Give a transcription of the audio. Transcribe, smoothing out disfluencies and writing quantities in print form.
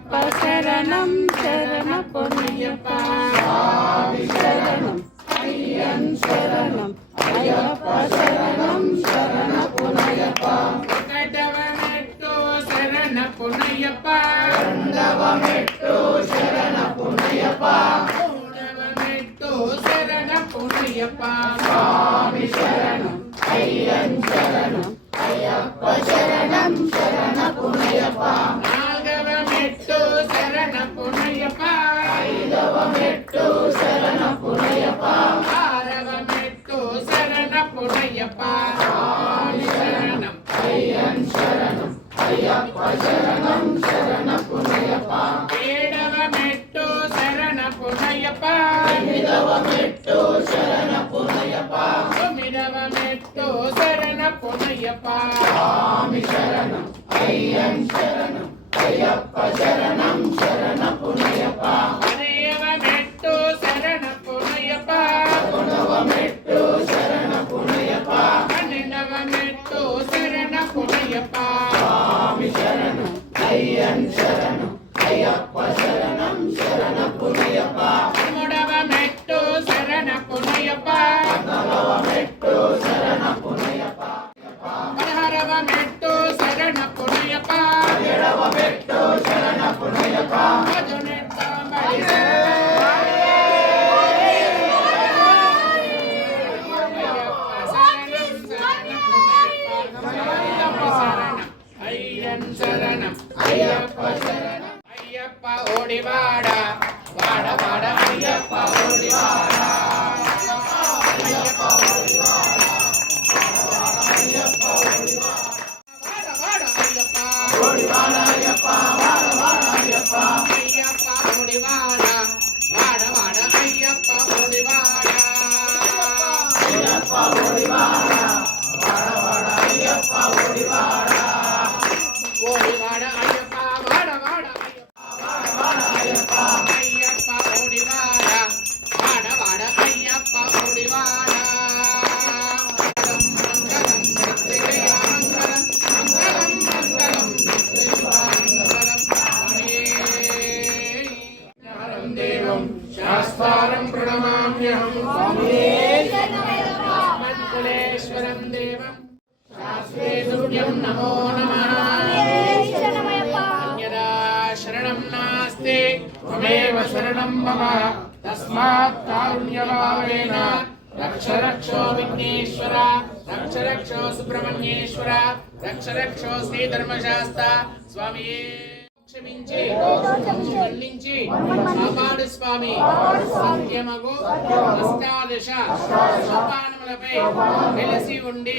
అయ్యప్ప శరణం శరణ పొన్నయ్యప్ప స్వామి శరణం అయ్యన్ శరణం అయ్యప్ప శరణం శరణ పొన్నయ్యప్ప ఒకటవ మెట్టు శరణ పొన్నయ్యప్ప రెండవ మెట్టు శరణ పొన్నయ్యప్ప మూడవ మెట్టు శరణ పొన్నయ్యప్ప స్వామి శరణం అయ్యన్ శరణం అయ్యప్ప శరణం శరణ పొన్నయ్యప్ప నాలుగవ మెట్టు శరణ పొన్నయ్యప్ప ఐదవ మెట్టు శరణ పొన్నయ్యప్ప ఆరవ మెట్టు శరణ పొన్నయ్యప్ప స్వామి శరణం అయ్యన్ శరణం అయ్యప్ప శరణం శరణ పొన్నయ్యప్ప ఏడవ మెట్టు శరణ పొన్నయ్యప్ప ఎనిమిదవ మెట్టు శరణ పొన్నయ్యప్ప తొమ్మిదవ మెట్టు శరణ పొన్నయ్యప్ప స్వామి శరణం అయ్యన్ శరణం అయ్యప్ప శరణం శరణ పొన్నయ్యప్ప పదవ మెట్టు శరణ పొన్నయ్యప్ప పదకొండవ మెట్టు శరణ పొన్నయ్యప్ప పన్నెండవ మెట్టు శరణ పొన్నయ్యప్ప స్వామి శరణం అయ్యన్ శరణం అయ్యప్ప శరణం శరణ పొన్నయ్యప్ప పదమూడవ మెట్టు శరణ పొన్నయ్యప్ప పద్నాలుగవ మెట్టు శరణ పొన్నయ్యప్ప పదహారవ మెట్టు శరణ పొన్నయ్యప్ప ఏడవ మెట్టు శరణ పొన్నయ్యప్ప అయ్యన్ శరణం అయ్యప్ప శరణం అయ్యప్ప ఓడివాడ వాడ వాడ అయ్యప్ప ఓడివాడ అయ్యప్ప ఓడివాడ అయ్యప్ప ఓడివాడ వాడ వాడ అయ్యప్ప ఓడివాడ అయ్యప్ప వాడ వాడ అయ్యప్ప అయ్యప్ప ఓడివాడ వాడ వాడ అయ్యప్ప ఓడివాడ అయ్యప్ప ఓడివాడ వాడ వాడ అయ్యప్ప ఓడివాడ ఓడివాడ అయ్యప్ప వాడ వాడ వాడ అయ్యప్ప అయ్యప్ప ఓడివాడ వాడ వాడ అయ్యప్ప ఓడివాడ మంగళం నిత్యజయ మంగళం మంగళం మంగళం నిత్యజయ మంగళం దేవం శాస్త్రం ప్రణమామ్యహం మత్కులేశ్వరం దేవం శాస్త్రే తుభ్యం నమో నమః अन्यदा शरणं नास्ति त्वमेव शरणं मम तस्मात् कारुण्यभावेन रक्ष रक्षो विघ्नेश्वर रक्ष रक्षो सुब्रह्मण्येश्वर रक्ष रक्षो श्री धर्मशास्त्र स्वामिये క్షమించి మన్నించి కాపాడు స్వామి సత్యమగు అష్టాదశ సోపానములపై వెలసి ఉండి